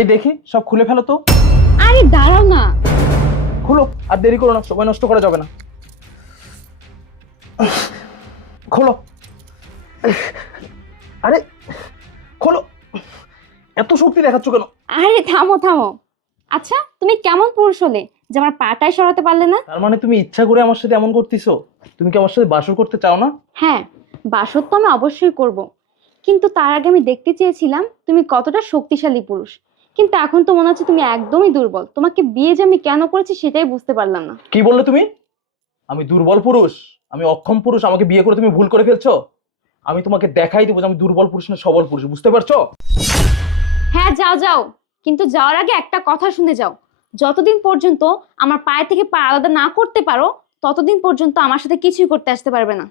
এই দেখি সব খুলে ফেলো তো। আরে দাঁড়াও না। খোলো আর দেরি করো না সময় নষ্ট করা যাবে না। খোলো। আরে খোলো। এত শক্তি দেখাচ্ছ কেন? আরে থামো থামো। আচ্ছা তুমি কেমন পুরুষ হলে? যে আমার পাটাই সরাতে পারলে না? তার মানে তুমি ইচ্ছা করে আমার সাথে এমন করতেছো? তুমি কি আমার সাথে বাসর করতে চাও না? হ্যাঁ বাসর তো আমি অবশ্যই করব। কিন্তু তার আগে আমি দেখতে চেয়েছিলাম তুমি কতটা শক্তিশালী পুরুষ। কিন্তু এখন তো মনে হচ্ছে তুমি একদমই দুর্বল। তোমাকে বিয়ে যে আমি কেন করেছি সেটাই বুঝতে পারলাম না। কি বললে তুমি? আমি দুর্বল পুরুষ আমি অক্ষম পুরুষ আমাকে বিয়ে করে তুমি ভুল করে ফেলছো? আমি তোমাকে দেখাই দেবো যে আমি দুর্বল পুরুষ না সবল পুরুষ বুঝতে পারছ? হ্যাঁ যাও যাও। কিন্তু যাওয়ার আগে একটা কথা শুনে যাও। যতদিন পর্যন্ত আমার পায়ে থেকে পা আলাদা না করতে পারো ততদিন পর্যন্ত আমার সাথে কিছুই করতে আসতে পারবে না।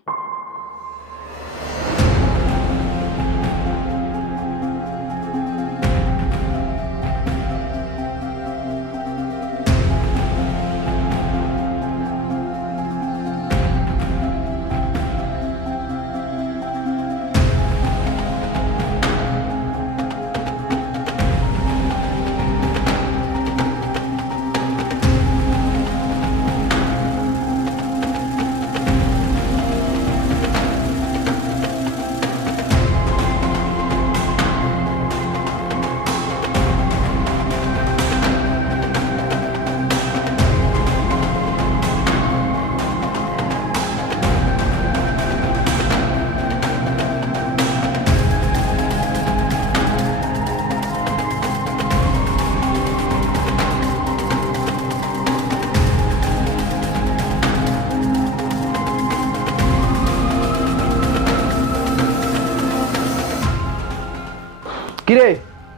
কিরে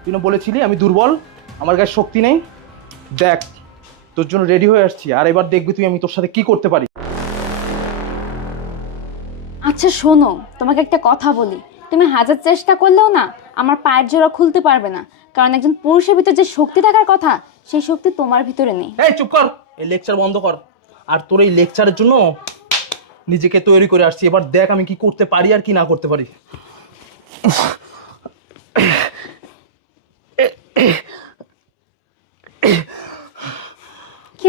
তুই না বলেছিলি আমি দুর্বল? আমার গায়ে শক্তি নেই? দেখ তোর জন্য রেডি হয়ে আসছি আর এবার দেখবি তুই আমি তোর সাথে কি করতে পারি। আচ্ছা শোনো তোমাকে একটা কথা বলি। তুমি হাজার চেষ্টা করলেও না আমার পায়ের জোড়া খুলতে পারবে না। কারণ একজন পুরুষের ভিতরে যে শক্তি থাকার কথা সেই শক্তি তোমার ভিতরে নেই। এই চুপ কর! এই লেকচার বন্ধ কর। আর তোর এই লেকচারের জন্য নিজেকে তৈরি করে আসছি। এবার দেখ আমি কি করতে পারি আর কি না করতে পারি।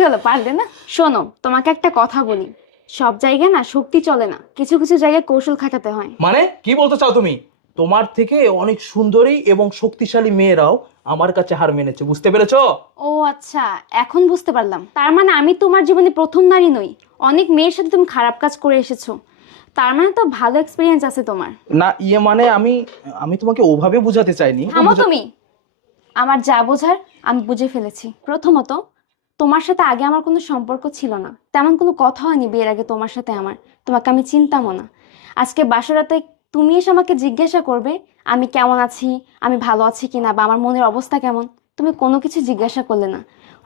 হলো? পারবে না? শোনো তোমাকে একটা কথা বলি। সব জায়গায় না শক্তি চলে না। কিছু কিছু জায়গায় কৌশল খাটাতে হয়। মানে? কি বলতে চাও তুমি? তোমার থেকে অনেক সুন্দরী এবং শক্তিশালী মেয়েরাও আমার কাছে হার মেনেছে বুঝতে পেরেছ? ও আচ্ছা এখন বুঝতে পারলাম। তার মানে আমি তোমার জীবনে প্রথম নারী নই। অনেক মেয়ের সাথে তুমি খারাপ কাজ করে এসেছ। তার মানে তো ভালো এক্সপিরিয়েন্স আছে তোমার। না ইয়ে মানে আমি আমি তোমাকে ওভাবে বোঝাতে চাইনি। থামো তুমি। আমার যা বোঝার আমি বুঝে ফেলেছি। প্রথমত তোমার সাথে আগে আমার কোনো সম্পর্ক ছিল না। তেমন কোনো কথা হয়নি বিয়ের আগে তোমার সাথে আমার। তোমাকে আমি চিনতামও না। আজকে বাসরাতে তুমি এসে আমাকে জিজ্ঞাসা করবে, আমি কেমন আছি, আমি ভালো আছি কিনা বা আমার মনের অবস্থা কেমন? তুমি কোনো কিছু জিজ্ঞাসা করলে না।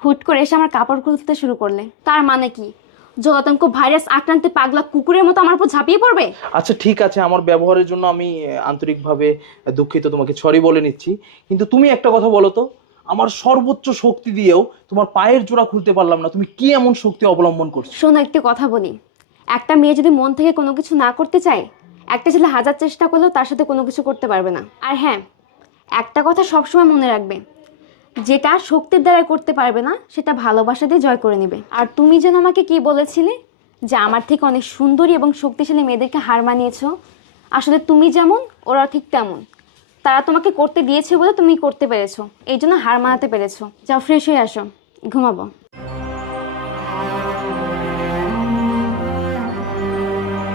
হুট করে এসে আমার কাপড় খুলতে শুরু করলে। তার মানে কি? জলাতঙ্ক ভাইরাস আক্রান্তে পাগলা কুকুরের মতো আমার উপর ঝাঁপিয়ে পড়বে? আচ্ছা ঠিক আছে। আমার ব্যবহারের জন্য আমি আন্তরিকভাবে দুঃখিত, তোমাকে সরি বলে নিচ্ছি। কিন্তু তুমি একটা কথা বলো তো। আমার সর্বোচ্চ শক্তি দিয়েও তোমার পায়ের জোড়া খুলতে পারলাম না। তুমি কি এমন শক্তি অবলম্বন করছ? শোনো, একটি কথা বলি। একটা মেয়ে যদি মন থেকে কোনো কিছু না করতে চায়, একটা ছেলে হাজার চেষ্টা করলেও তার সাথে কোনো কিছু করতে পারবে না। আর হ্যাঁ একটা কথা সবসময় মনে রাখবে, যেটা শক্তির দ্বারা করতে পারবে না, সেটা ভালোবাসা দিয়ে জয় করে নেবে। আর তুমি যেন আমাকে কি বলেছিলে? যে আমার থেকে অনেক সুন্দরী এবং শক্তিশালী মেয়েদেরকে হার মানিয়েছ। আসলে তুমি যেমন ওরা ঠিক তেমন। তারা তোমাকে করতে দিয়েছে বলে তুমি করতে পেরেছ। এই জন্য হার মানাতে পেরেছ। যাও ফ্রেশ হয়ে আসো। ঘুমাবো।